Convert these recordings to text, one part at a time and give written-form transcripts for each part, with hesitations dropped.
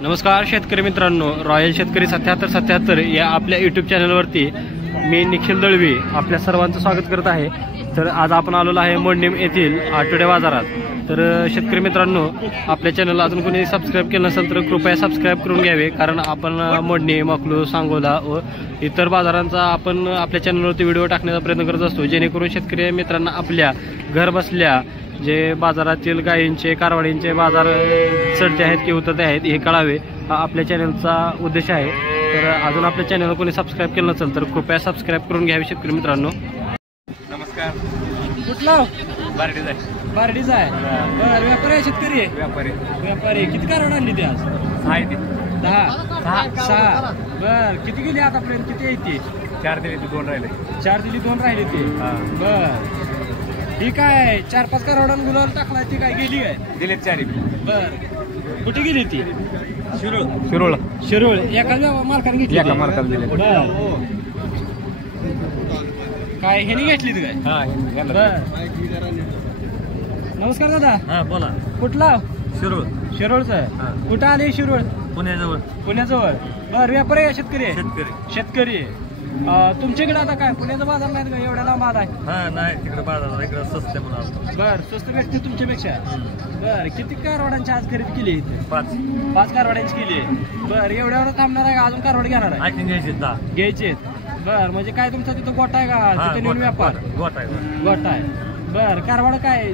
नमस्कार शेतकरी मित्रांनो, रॉयल शेतकरी 7777 या आपल्या यूट्यूब चॅनलवरती मी निखिल दळवी आपल्या सर्वांचं स्वागत करत आहे। तर आज आपण आलेलो आहे मोडणीम येथील आठवडे बाजारात। तर शेतकरी मित्रांनो, आपल्या चॅनलला अजून कोणी सबस्क्राईब केलं नसेल तर कृपया सबस्क्राईब करून घ्यावे, कारण आपण मोडणी, मकलू, सांगोला व इतर बाजारांचा आपण आपल्या चॅनलवरती व्हिडिओ टाकण्याचा प्रयत्न करत असतो, जेणेकरून शेतकरी मित्रांना आपल्या घर बसल्या जे बाजारातील गायींचे, कारवाडींचे बाजार चढते आहेत की उतरते आहेत हे कळावे, हा आपल्या चॅनलचा उद्देश आहे। तर अजून आपल्या चॅनलला कोणी सबस्क्राईब केलं नसेल तर कृपया सबस्क्राईब करून घ्यावे शेतकरी मित्रांनो। नमस्कार, कुठला बारडीचा आहे। बारडीचा आहे। बरं, व्यापारी आहे शेतकरी आहे? व्यापारी किती कारवड आणली ती आज? 6 बर, किती गेली आतापर्यंत? किती आहे ती? 4 दिली, 2 राहिले। 4 दिली, 2 राहिले ती। बर, ही काय 4-5 कारवडांना गुलाल टाकला, ती काय गेली काय? दिले 4। बर, कुठे गेली ती? शिरोळ शिरोळ एका मालकाने घेतली? एका मालकाला दिले। बर, काय ह्यानी घेतली ती काय? हा, बर, नमस्कार दादा। हा बोला। कुठला? शिरोळ। शिरोळचं? कुठं आले शिरोळ? पुण्याजवळ। पुण्याजवळ। बर, व्यापारी आहे शेतकरी आहे? शेतकरी आहे। तुमच्याकडे आता काय पुण्याचा बाजार नाही का? एवढ्या लांब आलाय? हा, नाही तिकडे बाजार, इकडे स्वस्त आहे म्हणून। बर, स्वस्त भेटते तुमच्यापेक्षा? बर, किती कारवाड्यांची आज खरेदी केली इथे? 5 कारवाड्यांची केली आहे। बर, एवढ्यावर थांबणार आहे का? अजून कारवाड घेणार आहे? आणखी घ्यायचे। बर, म्हणजे काय तुमचा तिथं गोटा आहे का? तिथे नवीन व्यापार? गोटा आहे। बर, कारवाड काय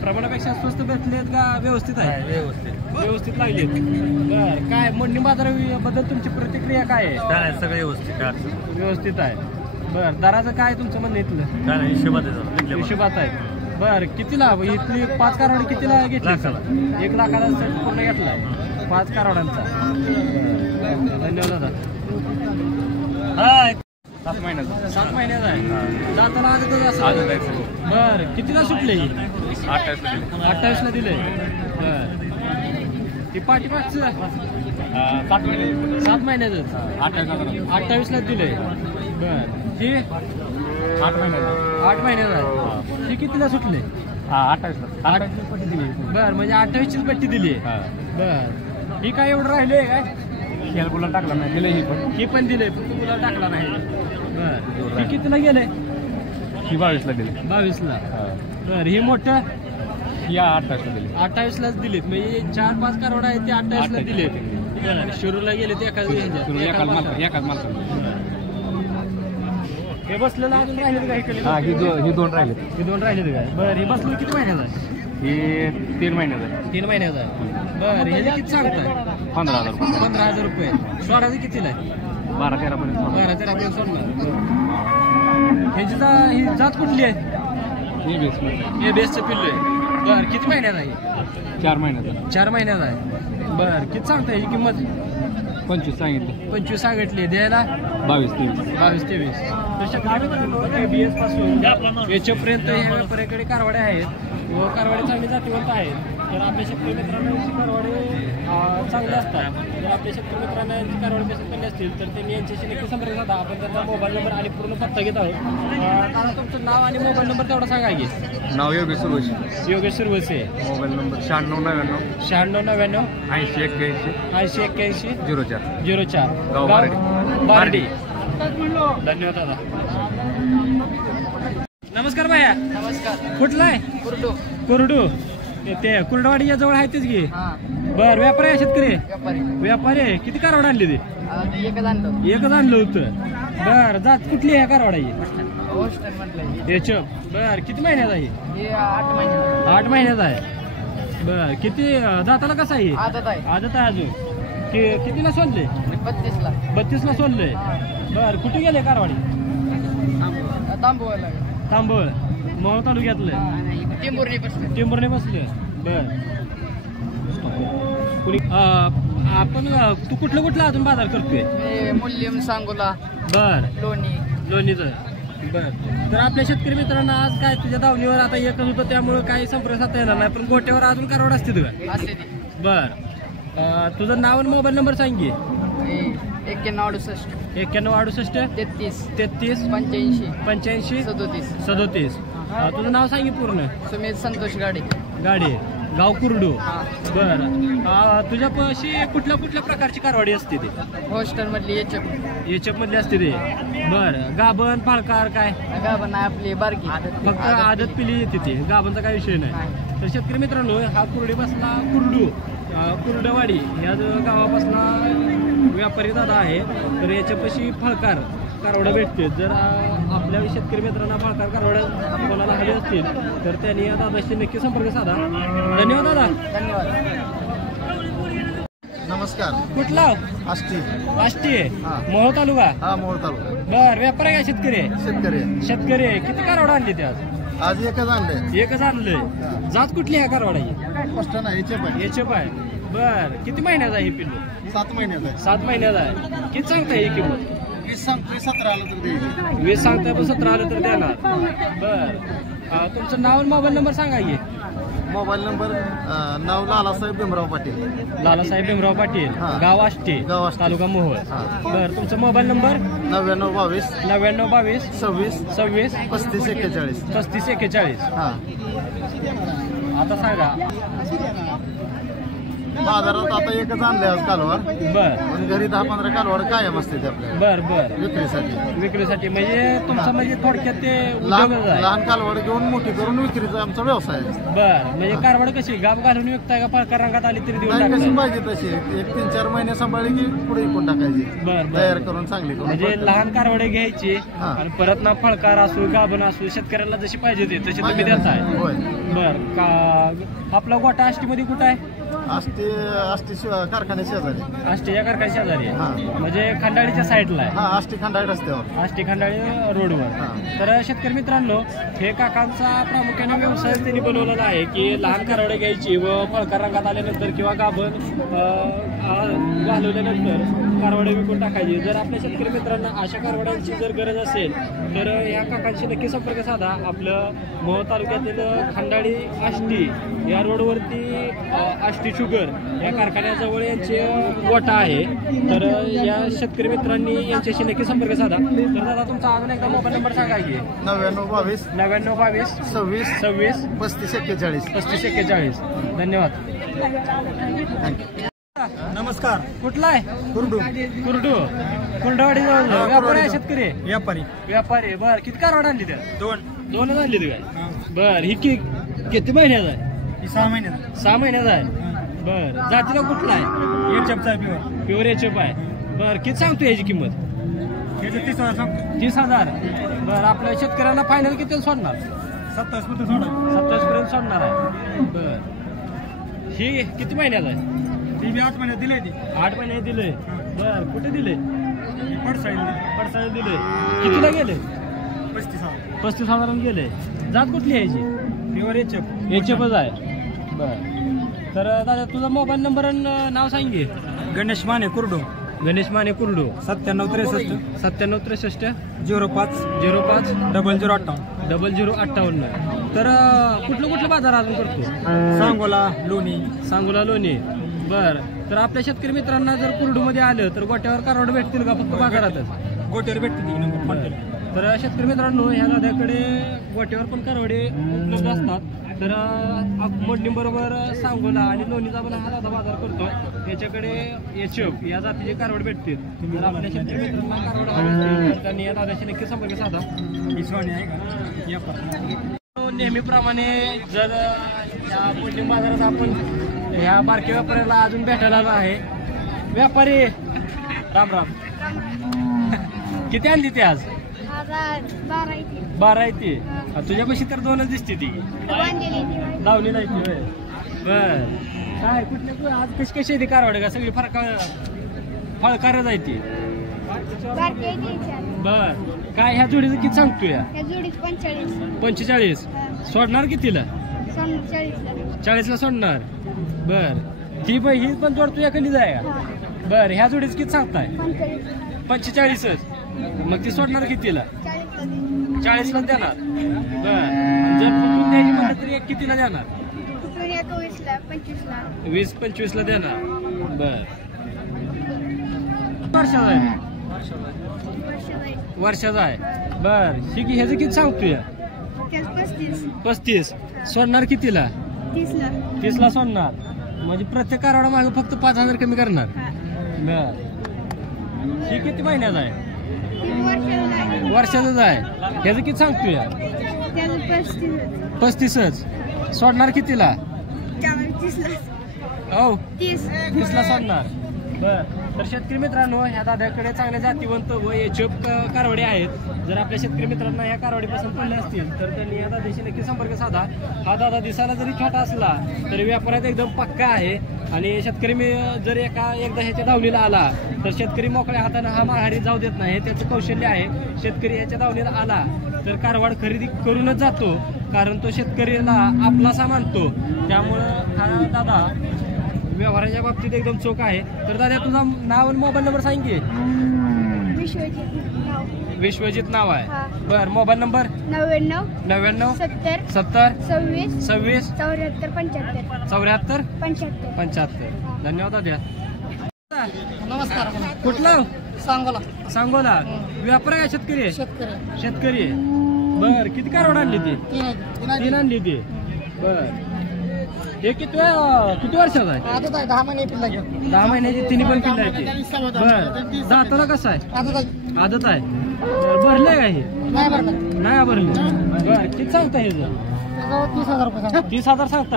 प्रमाणापेक्षा स्वस्त भेटलेत का व्यवस्थित आहे? व्यवस्थित लागले। बर, काय मोडणी बाजाराबद्दल तुमची प्रतिक्रिया काय आहे? सगळं व्यवस्थित आहे। बर, दराचं काय तुमचं म्हणणं इथलं? हिशोबात आहे। बर, कितीला इथली 5 कारवडी कितीला घेतली? 1 लाखाला सेट पूर्ण घेतलाय 5 कारवड्यांचा। धन्यवाद दादा। 7 महिन्याचा। 7 महिन्याचा आहे। दाताला आजच असं? बर, कितीला सुटले? 28ला दिले। बर, ती पाठीमागचं 7 महिन्याचं 28ला दिले। बर, ही 8 महिन्याचा आहे। ही कितीला सुटले? 28ला पट्टी दिली। बर, म्हणजे 28ची पट्टी दिली। बर, ही काय एवढं राहिले काय? खेळ गुलाल टाकला नाही, दिले ही पण दिले, फक्त गुलाल टाकला नाही। बर, ही कितीला गेले? ही 22ला दिली। 22ला। बर, ही मोठं? ही 28ला दिली। 28लाच दिलेत, म्हणजे 4-5 कारवड आहेत ते 28ला दिलेत। शिरूरला गेले ते एकाच मालक। हे बसलेलं अजून राहिले का? ही 2 राहिले। हे 2 राहिले काय? बरं, हे बसलेलं किती महिन्याचं आहे? हे 3 महिन्याचा। 3 महिन्याचं आहे। बरं, हे किती सांगताय? 15,000 रुपये। 15,000 रुपये। सोडायचं कितीला आहे? 12-13 पर्यंत। 12-13 पर्यंत सोडणार। ही जात कुठली आहे? हे बेसचं पिल्लू आहे। बरं, किती महिन्यात आहे? 4 महिन्याचा। 4 महिन्याचा आहे। बरं, किती सांगताय ही किंमत? 25 सांगितलं। 25 सांगितली, द्यायला 22-23। तशा BS पासून याच्यापर्यंत या व्यापाऱ्याकडे कारवाड्या आहेत व कारवाडे चांगले जातीवंत आहेत। तर आपल्या शेतकरी मित्रांना कारवाडे चांगले असतात। जर आपल्या शेतकरी मित्रांना यांची कारवाडे पसंत करणे असतील तर त्यांनी यांच्याशी नक्की संपर्क साधा। आपण त्यांचा मोबाईल नंबर आणि पूर्ण पत्ता घेत आहोत। दादा, तुमचं नाव आणि मोबाईल नंबर तेवढा सांगा की? नाव योगेश सुरवसे। मोबाईल नंबर 9699 8081 04 गाव बारडी। धन्यवाद दादा। नमस्कार भैया। नमस्कार। कुठला आहे? कुरडू। ते कुरडवाडीच्या जवळ आहे तेच घे। बर, व्यापारी आहे शेतकरी? व्यापारी आहे। किती कारवड आणली ती? एकच आणलं होतं। बर, जात कुठली आहे कारवडाची? बर, किती महिन्याचा आहे? 8 महिन्याचा आहे। बर, किती दाताला कसा आहे? आदत आहे अजून। कितीला सोडले? 32ला सोडले। बर, कुठे गेले कारवाडी? तांबोळ मोहोळ तालुक्यातलं? टेंभुर्णी बसले। बर, आपण तू कुठलं अजून बाजार करतोय? मूल्यम, सांगोला। बर, लोणीचं। बर, तर आपल्या शेतकरी मित्रांना आज काय तुझ्या दावणीवर आता एकच होतं त्यामुळे काही संपर्क साधता येणार नाही, पण गोट्यावर अजून कारवड असते तुझ्या? बर, तुझं नाव आणि मोबाईल नंबर सांग की? 91 68 33 85 37 तुझं नाव सांगी पूर्ण? सुमित संतोष गाडी। गाव कुरडू बर तुझ्यापाशी कुठल्या कुठल्या प्रकारची कारवाडी असते ते हॉस्टेल मधली एचएफ मधली असते ते बर गाभण फाळकार काय गाभण आहे आपली बारकी फक्त आदत पिली येते ते गाभांचा काय विषय नाही तर शेतकरी मित्रांनो हा कुरडी बसला कुरडू कुरडवाडी या गावापासला व्यापारी दादा आहे तर याच्यापाशी फाळकार कारवडा भेटते जर आपल्या शेतकरी मित्रांना फाळकार कारवड्या कोणाला हवे असतील तर त्यांनी या दादाशी नक्की संपर्क साधा धन्यवाद दादा धन्यवाद नमस्कार कुठला आष्टी आष्टी हा. मोहो तालुका हा मोहोळ तालुका बर व्यापारी आहे का शेतकरी आहे? शेतकरी शेतकरी आहे. किती कारवडा आणली ते आज आज एकच आणले एकच आणलंय जात कुठली आहे कारवडाची स्पष्ट नाही याचे पण याचे पाय बर किती महिन्याचा आहे पिल्लू 7 महिन्यात आहे 7 महिन्याचा आहे किती सांगताय ही किंमत 20 सांगतोय 17 आलं तर द्यायचे 20 सांगताय पण 17 आलं तर देणार बर तुमचं नाव आणि मोबाईल नंबर सांगा की मोबाईल नंबर नाव लालासाहेब भीमराव पाटील लालासाहेब भीमराव पाटील हा. गाव आष्टी गाव आष्टी. तालुका मोहोळ हा. बर तुमचा मोबाईल नंबर 9922 9922 26 26 35 41 35 41 हा आता सांगा बाजारात आता एकच आणले आज कालवार बर पण घरी 10-15 कालवार कायम असते ते आपल्या बर बर विक्रीसाठी विक्रीसाठी म्हणजे तुमचा म्हणजे थोडक्यात ते लहान उद्योगच आहे लहान कालवाड घेऊन मोठी करून विक्रीचा आमचा व्यवसाय आहे बर म्हणजे कारवड कशी गाव घालून विकताय का फाळकार रंगात आली तरी देऊन नाही कशी टाकताय पाहिजे तशी एक 3-4 महिने सांभाळली की पुढे विकून टाकायची बर बर तयार करून चांगली करून म्हणजे लहान कारवडे घ्यायची हा. आणि परत ना फळकार असू गाभण असू शेतकऱ्याला जशी पाहिजे ते तशी तुम्ही देताय होय बर का आपला गोटा आष्टीमध्ये कुठं आहे आष्टी कारखान्या शेजारी आष्टी या कारखान्या शेजारी हा. आहे म्हणजे खंडाळीच्या साईडला आहे हा आष्टी खंडाळी रस्त्यावर आष्टी खंडाळी रोडवर हा. तर शेतकरी मित्रांनो हे काकांचा प्रामुख्याने व्यवसाय त्यांनी बनवलेला आहे की लहान कारवडे घ्यायची व फळकार रंगात आल्यानंतर किंवा गाभण घालवल्यानंतर कारवडे विकून टाकायची जर आपल्या शेतकरी मित्रांना अशा कारवड्यांची जर गरज असेल तर या काकांशी नक्की संपर्क साधा आपलं मोहोळ तालुक्यातील खंडाळी आष्टी या रोडवरती आष्टी शुगर या कारखान्याजवळ यांचे गोठा आहे तर या शेतकरी मित्रांनी यांच्याशी नक्की संपर्क साधा तर दादा तुमचा अजून एकदा मोबाईल नंबर सांगा की 9922 9922 26 26 35 41 35 41 धन्यवाद नमस्कार कुठला आहे कुरडू कुरडू कुरडवाडी जवळ व्यापारी आहे शेतकरी आहे? व्यापारी व्यापारी बर किती कारवड आणली त्या 2 आणली ती काय बर ही किती महिन्याचा आहे 6 महिन्यात 6 महिन्याचा आहे बर जातीला कुठला आहे एचएफचा प्युअर प्युअर एचएफ आहे बर किती सांगतो याची किंमत याचं 30,000 सांगतो 30,000 बर आपल्या शेतकऱ्यांना फायनल किती सोडणार 27 पर्यंत सोडा 27 पर्यंत सोडणार आहे बर ही किती महिन्याचा आहे ती बी 8 महिन्यात दिली ती 8 महिने दिले बर कुठे दिले पडसाळी दिले कितीला गेले 35,000 35,000 गेले जात कुठली आहे याची प्युअर एचएफ एचएफच आहे बर तर दादा तुझा मोबाईल नंबर आणि नाव सांगे गणेश माने कुरडू गणेश माने कुरडू 9763 9763 05 05 0058 0058 तर कुठलं बाजार अजून करतो सांगोला लोणी सांगोला लोणी बर तर आपल्या शेतकरी मित्रांना जर कुरडूमध्ये आलं तर गोट्यावर कारवड भेटतील का फक्त बाजारातच गोटेवर भेटते ती नंबर तर शेतकरी मित्रांनो ह्या दाद्याकडे गोट्यावर पण कारवडे उपलब्ध असतात तर मोडणीबरोबर सांगोला आणि लोणीचा पण हा दादा बाजार करतो त्याच्याकडे एचएफ या जातीचे कारवड भेटतील तर आपल्या शेतकरी मित्रांना कारवड हवे असतील तर त्यांनी या दादाशी नक्की संपर्क साधा विश्वानी आहे का या नेहमीप्रमाणे जर या मोडणी बाजारात आपण ह्या बारक्या व्यापाऱ्याला अजून भेटायला आलो आहे व्यापारी राम राम किती आणली ती आज 12 येते तुझ्यापाशी तर 2च दिसते ती लावली नाही ती बर काय कुठल्या आज कशी येते कारवाड का सगळी फळकार जायची बर काय ह्या जोडीचं किती सांगतो या 45 सोडणार कितीला 40ला सोडणार बर ही पण जोड तुझ्या कधी जाय का बर ह्या जोडीच किती सांगताय 45च मग ती सोडणार कितीला 40ला देणार बर जर कुठून द्यायची म्हणलं तरी कितीला देणार 20-25ला देणार बर वर्षाचा आहे बर ह्याचं किती सांगतो या 35 सोडणार कितीला 30ला 30ला सोडणार म्हणजे प्रत्येक कारवाडा मागे फक्त 5000 कमी करणार. बर ही किती महिन्याचा आहे? 3 वर्षाला वर्षाचाच आहे. ह्याचं किती सांगतोय? त्याला 35च सोडणार कितीला? 30ला हो 30ला सोडणार. बर तर शेतकरी मित्रांनो ह्या दादाकडे चांगले जातीवंत व एचएफ कारवडे आहेत. जर आपल्या शेतकरी मित्रांना ह्या कारवडी पसंत पडल्या असतील तर त्यांनी या दादाशी नक्की संपर्क साधा. हा दादा दिसायला जरी छोटा असला तरी व्यापारात एकदम पक्का आहे आणि शेतकरी जर एकदा ह्याच्या दावणीला आला तर शेतकरी मोकळ्या हाताने हा माघारी जाऊ देत नाही. हे त्याचं कौशल्य आहे. शेतकरी ह्याच्या दावणीला आला तर कारवाड खरेदी करूनच जातो कारण तो शेतकरीला आपलासा मानतो. त्यामुळं हा दादा व्यवहाराच्या बाबतीत एकदम चोख आहे. तर दादा तुझा नाव आणि मोबाईल नंबर सांग की. विश्वजित नाव आहे. बर मोबाईल नंबर 99 70 70 26 26 74 75 धन्यवाद दादा. नमस्कार. कुठलं? सांगोला. सांगोला. व्यापार आहे शेतकरी आहे? शेतकरी शेतकरी आहे. बर किती कारवड आणली ती? 3 आणली ती. बर हे किती वर्षाचा आहे? आदत आहे 10 महिने पिल्ला 10 महिन्याची तिन्ही पण पिल्ला आहे. बर दाताला कसं आहे? आदत आहे. भरले का हे? नाही भरले. बर किती सांगता हे? 30,000 रुपये 30,000 सांगता.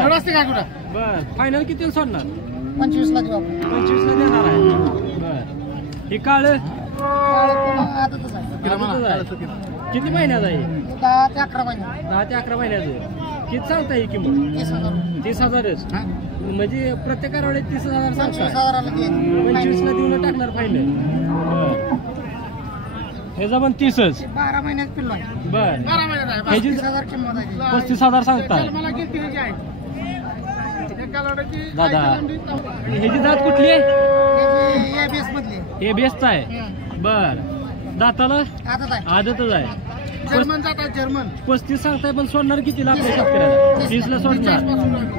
बर फायनल किती सोडणार? 25ला देऊ 25ला देणार आहे. बर हे काळ आदतच आहे. किती महिन्याचा आहे? 10 ते 11 महिने 10 ते 11 महिन्याचं. किती सांगता ही किंमत? 30,000च म्हणजे प्रत्येक कारवडे 30,000 सांगता. 25ला देऊन टाकणार फायनल. ह्याचा पण 30च. 12 महिन्यात पिल्लो आहे. बर 35,000 किंमत आहे. 35,000 सांगता. दादा ह्याची जात कुठली आहे? हे बेस मधली हे बेस्ट आहे. बर दाताला आदत आहे. आदतच आहे. जर्मन जात आहे जर्मन. 35 सांगताय पण सोडणार कितीला आपल्या शेतकऱ्याला? 30ला सोडणार.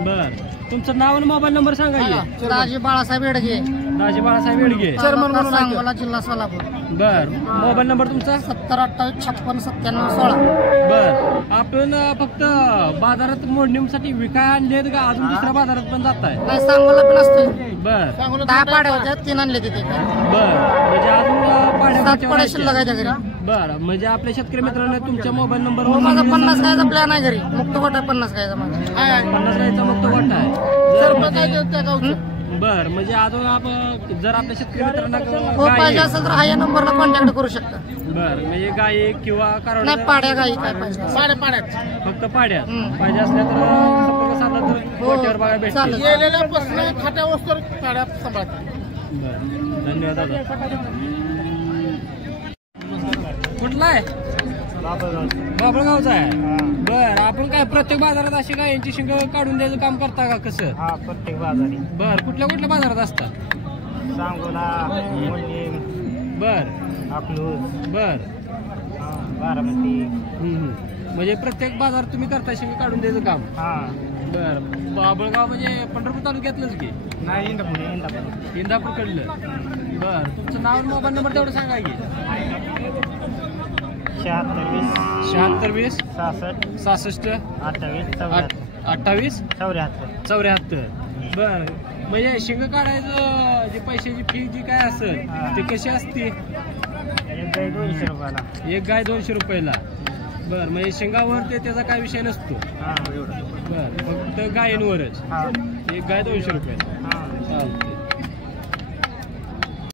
बर तुमचं नाव आणि मोबाईल नंबर सांगा की. राजे बाळासाहेब येडगे राजे बाळासाहेब येडगे जर्मन सांगोला जिल्हा सोलापूर. बर मोबाईल नंबर तुमचा? 70 28 56 97 16. बर आपण फक्त बाजारात मोडणीसाठी विकाय आणले का अजून दुसऱ्या बाजारात पण जात आहे? नाही सांगोला पण असतोय. बर 10 पाड्या होत्या 3 आणले तिथे. बर म्हणजे अजून 7 पाड्या शिल्लक आहे त्या घरी. बर म्हणजे आपल्या शेतकरी मित्रांना तुमच्या मोबाईल नंबर माझा 50 गायचा प्लॅन आहे घरी. मुक्त गोटा 50 गायचा माझा. 50 गायचा मुक्त गोठा आहे. बर म्हणजे अजून आपण जर आपल्या शेतकरी मित्रांना हो पाहिजे असेल तर हा या नंबरला कॉन्टॅक्ट करू शकता. बर म्हणजे गाय किंवा नाही पाड्या गाई काय पाहिजे पाड्यात फक्त पाड्या पाहिजे असल्या तर संपर्क साधला तर गोट्यावर बघा भेटते. बर धन्यवाद दादा. कुठला आहे? बाबळगावचा आहे. बर आपण काय प्रत्येक बाजारात अशी काय यांची शिंग काढून द्यायचं काम करता का कसं? हा प्रत्येक बाजारी बर कुठल्या बाजारात असतात? सांगोला बर अकलूज बर बारामती. म्हणजे प्रत्येक बाजार तुम्ही करता शिंग काढून द्यायचं काम? हा बर बाबळगाव म्हणजे पंढरपूर तालुक्यातलंच की? नाही इंदापूर कडलं. बर तुमचं नाव आणि मोबाईल नंबर तेवढं सांगा की. 76 20 66 66 28 74. बर म्हणजे शिंग काढायचं जे पैशाची फी जी काय असेल ते कशी असते? एक गाय 200 रुपयाला. एक गाय 200 रुपयाला. बर म्हणजे शिंगावर ते त्याचा काय विषय नसतो. हा एवढं. बर फक्त गायींवरच. हा एक गाय 200 रुपयाला. हा चालते.